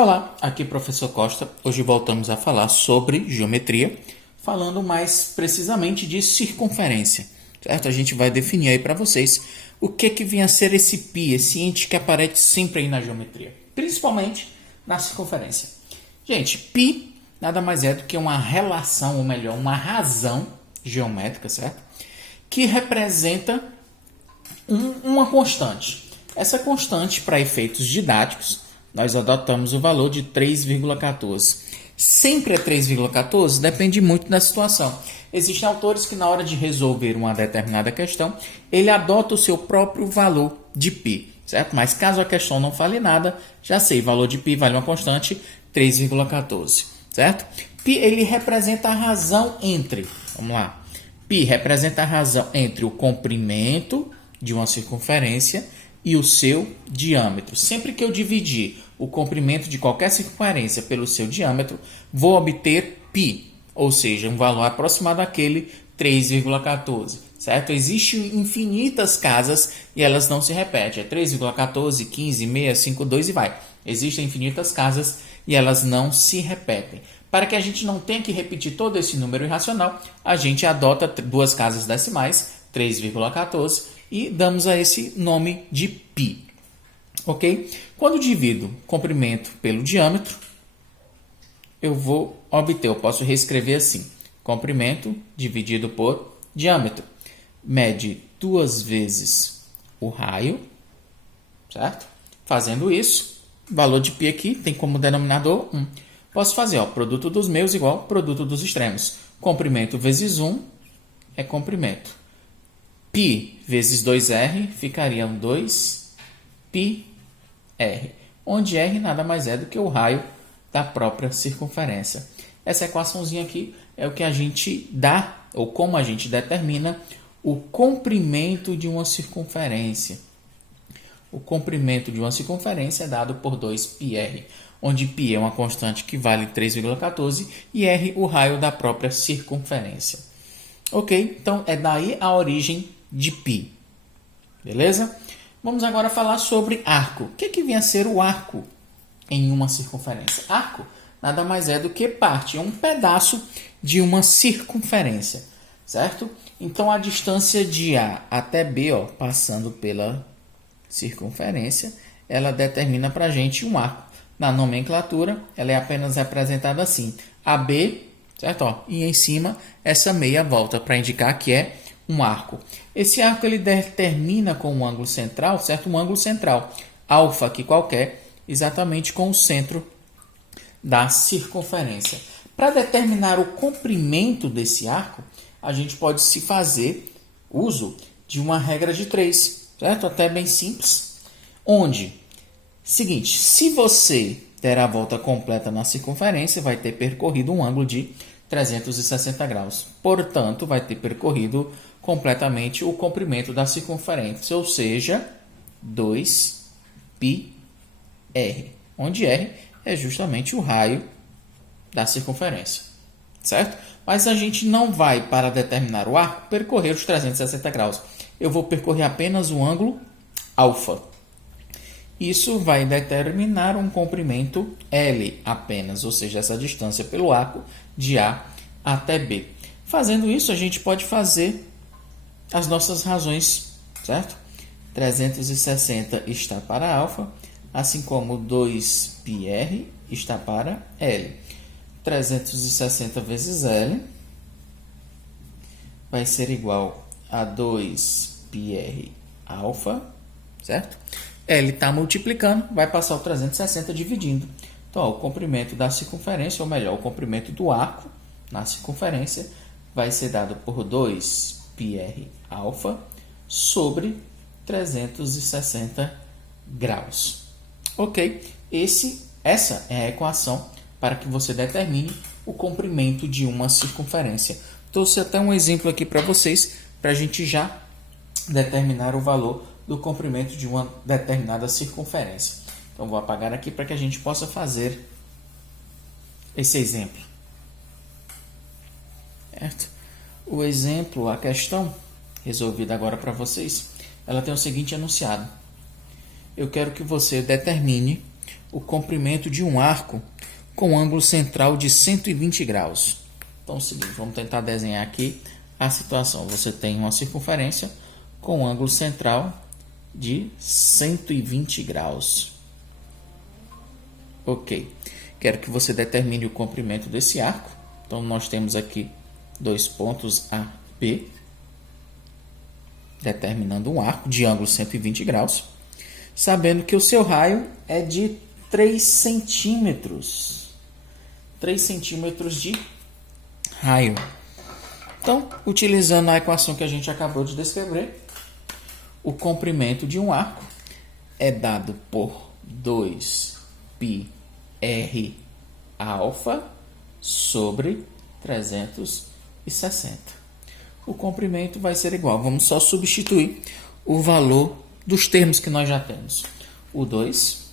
Olá, aqui é o professor Costa. Hoje voltamos a falar sobre geometria, falando mais precisamente de circunferência, certo? A gente vai definir aí para vocês o que vem a ser esse π, esse ente que aparece sempre aí na geometria, principalmente na circunferência. Gente, π nada mais é do que uma relação, ou melhor, uma razão geométrica, certo? Que representa uma constante. Essa constante, para efeitos didáticos, nós adotamos o valor de 3,14. Sempre é 3,14? Depende muito da situação. Existem autores que, na hora de resolver uma determinada questão, ele adota o seu próprio valor de π, certo? Mas caso a questão não fale nada, já sei, valor de π vale uma constante, 3,14, certo? π, ele representa a razão entre, vamos lá, π representa a razão entre o comprimento de uma circunferência e o seu diâmetro. Sempre que eu dividir o comprimento de qualquer circunferência pelo seu diâmetro, vou obter π, ou seja, um valor aproximado àquele 3,14, certo? Existem infinitas casas e elas não se repetem. É 3,14, 15, 6, 5, 2 e vai. Existem infinitas casas e elas não se repetem. Para que a gente não tenha que repetir todo esse número irracional, a gente adota duas casas decimais, 3,14, e damos a esse nome de π. Ok? Quando divido comprimento pelo diâmetro, eu posso reescrever assim: comprimento dividido por diâmetro. Mede 2 vezes o raio, certo? Fazendo isso, valor de π aqui tem como denominador 1. Posso fazer, produto dos meios igual produto dos extremos. Comprimento vezes 1 é comprimento. π vezes 2r ficariam 2πr, onde r nada mais é do que o raio da própria circunferência. Essa equaçãozinha aqui é o que a gente dá, ou como a gente determina o comprimento de uma circunferência. O comprimento de uma circunferência é dado por 2πr, onde π é uma constante que vale 3,14 e r o raio da própria circunferência. Ok? Então, é daí a origem de π. Beleza? Vamos agora falar sobre arco. O que vem a ser o arco em uma circunferência? Arco nada mais é do que parte, um pedaço de uma circunferência, certo? Então, a distância de A até B, passando pela circunferência, ela determina para a gente um arco. Na nomenclatura, ela é apenas representada assim: AB, certo? E em cima, essa meia volta para indicar que é um arco. Esse arco ele determina com um ângulo central, certo? Um ângulo central, alfa aqui qualquer, exatamente com o centro da circunferência. Para determinar o comprimento desse arco, a gente pode se fazer uso de uma regra de 3, certo? Até bem simples. Onde, seguinte, se você der a volta completa na circunferência, vai ter percorrido um ângulo de 360 graus. Portanto, vai ter percorrido completamente o comprimento da circunferência, ou seja, 2πr, onde r é justamente o raio da circunferência, certo? Mas a gente não vai, para determinar o arco, percorrer os 360 graus. Eu vou percorrer apenas o ângulo alfa. Isso vai determinar um comprimento L apenas, ou seja, essa distância pelo arco de A até B. Fazendo isso, a gente pode fazer as nossas razões, certo? 360 está para alfa, assim como 2πr está para L. 360 vezes L vai ser igual a 2πr alfa, certo? L está multiplicando, vai passar o 360 dividindo. Então, o comprimento da circunferência, ou melhor, o comprimento do arco na circunferência vai ser dado por 2πr alfa sobre 360 graus. Ok? Essa é a equação para que você determine o comprimento de uma circunferência. Trouxe até um exemplo aqui para vocês, para a gente já determinar o valor do comprimento de uma determinada circunferência. Então, vou apagar aqui para que a gente possa fazer esse exemplo. Certo? O exemplo, a questão resolvida agora para vocês, ela tem o seguinte enunciado: eu quero que você determine o comprimento de um arco com ângulo central de 120 graus. Então é o seguinte, vamos tentar desenhar aqui a situação. Você tem uma circunferência com ângulo central de 120 graus. Ok. Quero que você determine o comprimento desse arco. Então nós temos aqui dois pontos A, B, determinando um arco de ângulo 120 graus, sabendo que o seu raio é de 3 centímetros. 3 centímetros de raio. Então, utilizando a equação que a gente acabou de descrever, o comprimento de um arco é dado por 2πr alfa sobre 360. O comprimento vai ser igual. Vamos só substituir o valor dos termos que nós já temos. O 2,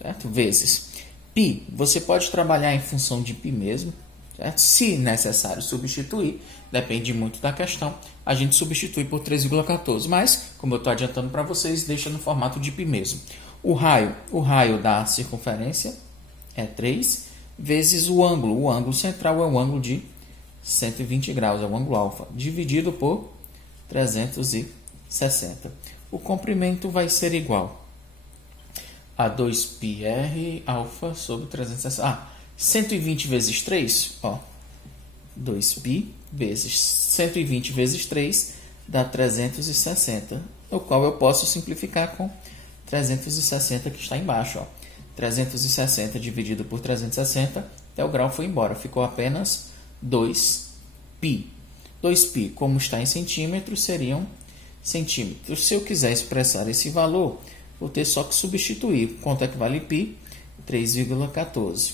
certo? Vezes π. Você pode trabalhar em função de π mesmo, certo? Se necessário substituir, depende muito da questão, a gente substitui por 3,14. Mas, como eu estou adiantando para vocês, deixa no formato de π mesmo. O raio da circunferência é 3 vezes o ângulo. O ângulo central é o ângulo de 120 graus, é o ângulo alfa, dividido por 360. O comprimento vai ser igual a 2πr alfa sobre 360. 120 vezes 3, 2π vezes 120 vezes 3 dá 360, o qual eu posso simplificar com 360 que está embaixo. 360 dividido por 360, até o grau foi embora, ficou apenas 2π. 2π, como está em centímetros, seriam centímetros. Se eu quiser expressar esse valor, vou ter só que substituir. Quanto é que vale π? 3,14.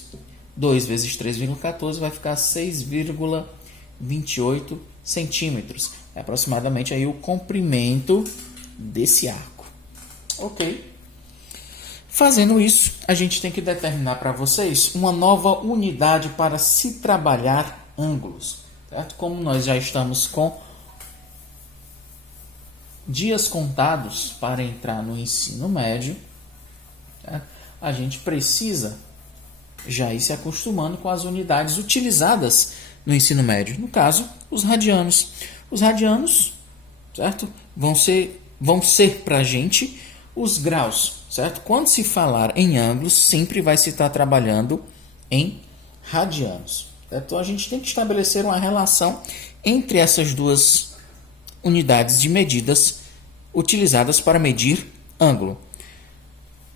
2 vezes 3,14 vai ficar 6,28 centímetros. É aproximadamente aí o comprimento desse arco. Ok. Fazendo isso, a gente tem que determinar para vocês uma nova unidade para se trabalhar ângulos. Certo? Como nós já estamos com dias contados para entrar no ensino médio, certo? A gente precisa já ir se acostumando com as unidades utilizadas no ensino médio. No caso, os radianos. Os radianos, certo? Vão ser para a gente os graus, certo? Quando se falar em ângulos, sempre vai se estar trabalhando em radianos. Certo? Então, a gente tem que estabelecer uma relação entre essas duas unidades de medidas utilizadas para medir ângulo.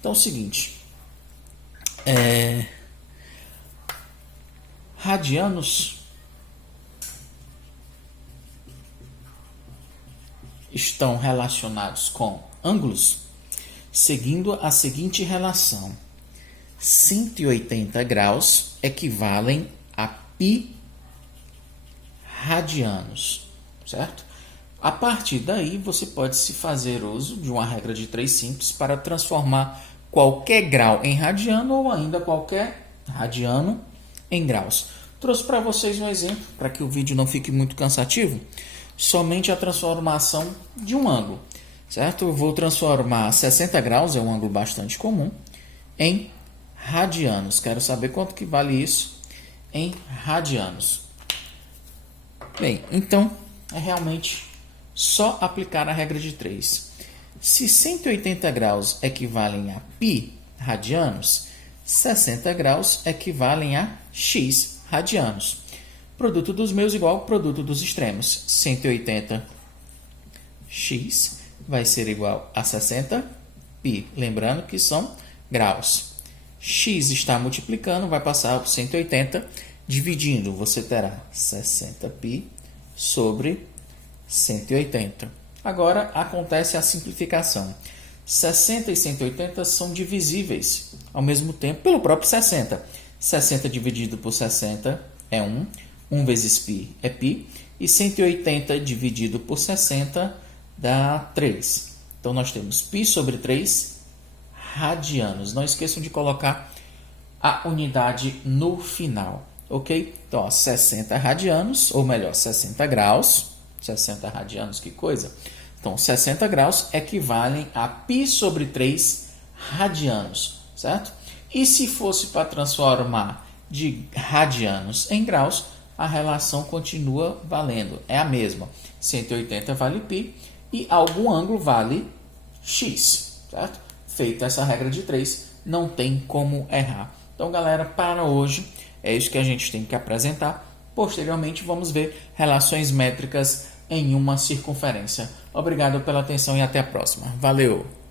Então, é o seguinte. Radianos estão relacionados com ângulos seguindo a seguinte relação: 180 graus equivalem a π radianos, certo? A partir daí, você pode se fazer uso de uma regra de 3 simples para transformar qualquer grau em radiano ou ainda qualquer radiano em graus. Trouxe para vocês um exemplo, para que o vídeo não fique muito cansativo, somente a transformação de um ângulo, certo? Eu vou transformar 60 graus, é um ângulo bastante comum, em radianos. Quero saber quanto que vale isso em radianos. Bem, então é realmente só aplicar a regra de 3. Se 180 graus equivalem a π radianos, 60 graus equivalem a x radianos. Produto dos meios igual ao produto dos extremos. 180x vai ser igual a 60π. Lembrando que são graus. X está multiplicando, vai passar por 180. Dividindo, você terá 60π sobre 180. Agora acontece a simplificação. 60 e 180 são divisíveis ao mesmo tempo pelo próprio 60. 60 dividido por 60 é 1. 1 vezes π é π. E 180 dividido por 60 dá 3. Então, nós temos π sobre 3 radianos. Não esqueçam de colocar a unidade no final. Ok? Então, 60 radianos, ou melhor, 60 graus. 60 radianos, que coisa. Então, 60 graus equivalem a π sobre 3 radianos, certo? E se fosse para transformar de radianos em graus, a relação continua valendo. É a mesma. 180 vale π e algum ângulo vale x, certo? Feita essa regra de 3, não tem como errar. Então, galera, para hoje é isso que a gente tem que apresentar. Posteriormente, vamos ver relações métricas em uma circunferência. Obrigado pela atenção e até a próxima. Valeu!